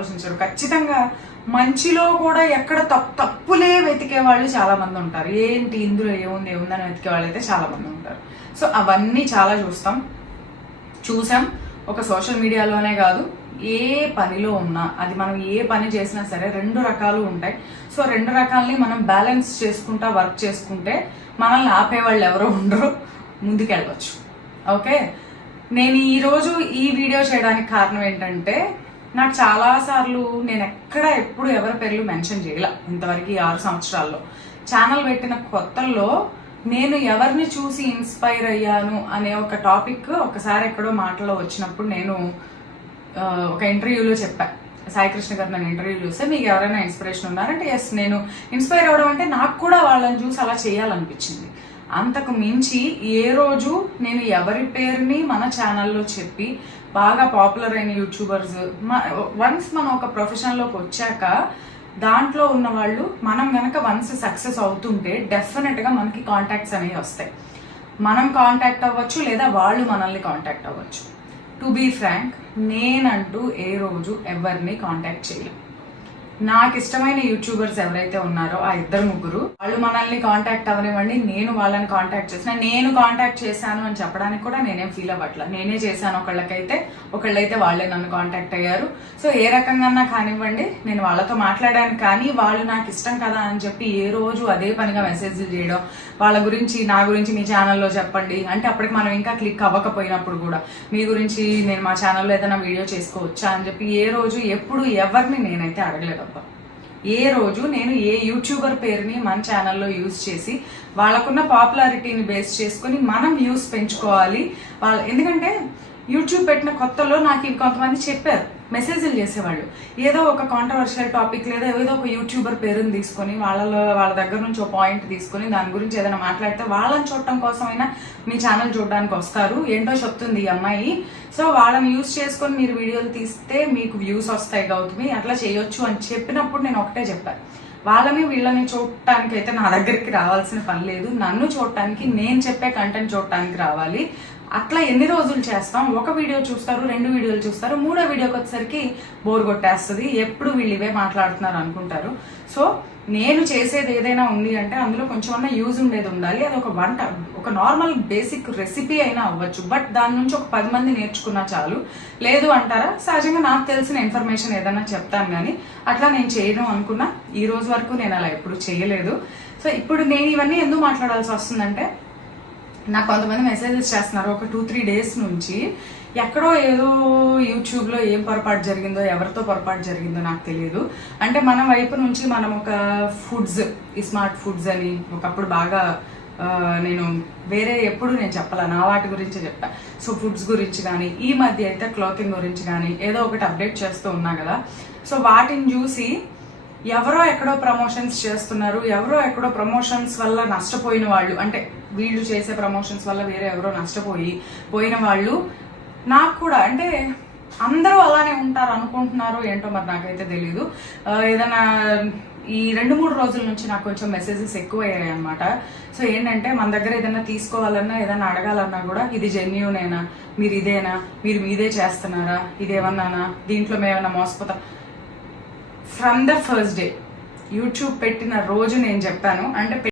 ఆలోచించరు. ఖచ్చితంగా మంచిలో కూడా ఎక్కడ తప్పులే వెతికే వాళ్ళు చాలా మంది ఉంటారు. ఏంటి ఇందులో ఏముందని వెతికే వాళ్ళు అయితే చాలా మంది ఉంటారు. సో అవన్నీ చాలా చూసాం. ఒక సోషల్ మీడియాలోనే కాదు, ఏ పనిలో ఉన్నా, అది మనం ఏ పని చేసినా సరే 2 రకాలు ఉంటాయి. సో 2 రకాలని మనం బ్యాలెన్స్ చేసుకుంటా వర్క్ చేసుకుంటే మనల్ని ఆపేవాళ్ళు ఎవరో ఉండరు, ముందుకెళ్ళవచ్చు. ఓకే, నేను ఈరోజు ఈ వీడియో చేయడానికి కారణం ఏంటంటే, నాకు చాలాసార్లు నేను ఎప్పుడు ఎవరి పేర్లు మెన్షన్ చేయలే ఇంతవరకు 6 సంవత్సరాల్లో. ఛానల్ పెట్టిన కొత్తల్లో నేను ఎవరిని చూసి ఇన్స్పైర్ అయ్యాను అనే ఒక టాపిక్ ఒకసారి ఎక్కడో మాటలో వచ్చినప్పుడు నేను ఒక ఇంటర్వ్యూలో చెప్పాను. సాయికృష్ణ గారు నన్ను ఇంటర్వ్యూ చూస్తే మీకు ఎవరైనా ఇన్స్పిరేషన్ ఉన్నారంటే ఎస్, నేను ఇన్స్పైర్ అవ్వడం అంటే నాకు కూడా వాళ్ళని చూసి అలా చేయాలనిపించింది. అంతకు మించి ఏ రోజు నేను ఎవరి పేరుని మన ఛానల్లో చెప్పి బాగా పాపులర్ అయిన యూట్యూబర్స్, వన్స్ మనం ఒక ప్రొఫెషన్లోకి వచ్చాక దాంట్లో ఉన్న వాళ్ళు మనం గనక వన్స్ సక్సెస్ అవుతుంటే డెఫినెట్గా మనకి కాంటాక్ట్స్ అనేవి వస్తాయి. మనం కాంటాక్ట్ అవ్వచ్చు, లేదా వాళ్ళు మనల్ని కాంటాక్ట్ అవ్వచ్చు. టు బీ ఫ్రాంక్, నేనంటూ ఏ రోజు ఎవరిని కాంటాక్ట్ చేయలేదు. నాకు ఇష్టమైన యూట్యూబర్స్ ఎవరైతే ఉన్నారో ఆ 2-3 వాళ్ళు మనల్ని కాంటాక్ట్ అవ్వనివ్వండి, నేను వాళ్ళని కాంటాక్ట్ చేసిన, నేను కాంటాక్ట్ చేశాను అని చెప్పడానికి కూడా నేనేం ఫీల్ అవ్వట్లా. నేనే చేశాను ఒకళ్ళైతే వాళ్ళే నన్ను కాంటాక్ట్ అయ్యారు. సో ఏ రకంగా కానివ్వండి, నేను వాళ్ళతో మాట్లాడాను. కానీ వాళ్ళు నాకు ఇష్టం కదా అని చెప్పి ఏ రోజు అదే పనిగా మెసేజ్లు చేయడం, వాళ్ళ గురించి నా గురించి మీ ఛానల్లో చెప్పండి అంటే, అప్పటికి మనం ఇంకా క్లిక్ అవ్వకపోయినప్పుడు కూడా మీ గురించి నేను మా ఛానల్లో ఏదైనా వీడియో చేసుకోవచ్చా అని చెప్పి ఏ రోజు ఎప్పుడు ఎవరిని నేనైతే అడగలేదు. ఏ రోజు నేను ఏ యూట్యూబర్ పేరుని మన ఛానల్లో యూజ్ చేసి వాళ్ళకున్న పాపులారిటీని బేస్ చేసుకుని మనం వ్యూస్ పెంచుకోవాలి ఎందుకంటే యూట్యూబ్ పెట్టిన కొత్తలో నాకు కొంతమంది చెప్పారు, మెసేజ్లు చేసేవాళ్ళు. ఏదో ఒక కాంట్రవర్షియల్ టాపిక్ లేదా ఏదో ఒక యూట్యూబర్ పేరుని తీసుకొని వాళ్ళ దగ్గర నుంచి ఒక పాయింట్ తీసుకొని దాని గురించి ఏదైనా మాట్లాడితే వాళ్ళని చూడటం కోసమైనా మీ ఛానల్ చూడడానికి వస్తారు, ఏంటో చెప్తుంది ఈ అమ్మాయి, సో వాళ్ళని యూజ్ చేసుకొని మీరు వీడియోలు తీస్తే మీకు వ్యూస్ వస్తాయి గౌతమి, అట్లా చేయొచ్చు అని చెప్పినప్పుడు నేను ఒకటే చెప్పాను, వాళ్ళని వీళ్ళని చూడటానికి అయితే నా దగ్గరికి రావాల్సిన పని లేదు, నన్ను చూడటానికి నేను చెప్పే కంటెంట్ చూడటానికి రావాలి. అట్లా ఎన్ని రోజులు చేస్తాం? ఒక వీడియో చూస్తారు, 2 వీడియోలు చూస్తారు, 3వ వీడియోకి వచ్చేసరికి బోర్ కొట్టేస్తుంది, ఎప్పుడు వీళ్ళు ఇవే మాట్లాడుతున్నారు అనుకుంటారు. సో నేను చేసేది ఏదైనా ఉంది అంటే అందులో కొంచెం యూజ్ ఉండేది ఉండాలి. అది ఒక వంట, ఒక నార్మల్ బేసిక్ రెసిపీ అయినా అవ్వచ్చు, బట్ దాని నుంచి ఒక 10 మంది నేర్చుకున్నా చాలు. లేదు అంటారా, సహజంగా నాకు తెలిసిన ఇన్ఫర్మేషన్ ఏదైనా చెప్తాను, కానీ అట్లా నేను చేయను అనుకున్నా. ఈ రోజు వరకు నేను అలా ఎప్పుడు చేయలేదు. సో ఇప్పుడు నేను ఇవన్నీ ఎందుకు మాట్లాడాల్సి వస్తుందంటే, నాకు కొంతమంది మెసేజెస్ చేస్తున్నారు ఒక 2-3 డేస్ నుంచి, ఎక్కడో ఏదో యూట్యూబ్లో ఏం పొరపాటు జరిగిందో, ఎవరితో పొరపాటు జరిగిందో నాకు తెలియదు. అంటే మన వైపు నుంచి మనం ఒక ఫుడ్స్, ఈ స్మార్ట్ ఫుడ్స్ అని ఒకప్పుడు బాగా నేను వేరే ఎప్పుడు నేను చెప్పాల, నా వాటి గురించి చెప్పా. సో ఫుడ్స్ గురించి కానీ, ఈ మధ్య అయితే క్లాతింగ్ గురించి కానీ ఏదో ఒకటి అప్డేట్ చేస్తూ ఉన్నా కదా. సో వాటిని చూసి ఎవరో ఎక్కడో ప్రమోషన్స్ చేస్తున్నారు, ఎవరో ఎక్కడో ప్రమోషన్స్ వల్ల నష్టపోయిన వాళ్ళు, అంటే వీళ్ళు చేసే ప్రమోషన్స్ వల్ల వేరే ఎవరో పోయిన వాళ్ళు నాకు కూడా, అంటే అందరూ అలానే ఉంటారు అనుకుంటున్నారో ఏంటో మరి నాకైతే తెలీదు. ఏదైనా ఈ 2-3 రోజుల నుంచి నాకు కొంచెం మెసేజెస్ ఎక్కువ అయ్యాయి అనమాట. సో ఏంటంటే, మన దగ్గర ఏదైనా తీసుకోవాలన్నా ఏదైనా అడగాలన్నా కూడా ఇది జెన్యూనేనా, మీరు ఇదేనా, మీరు మీదే చేస్తున్నారా, ఇదేమన్నానా, దీంట్లో మేమన్నా మోసపోతాం. From the first day YouTube పెట్టిన రోజు నేను చెప్పాను, అంటే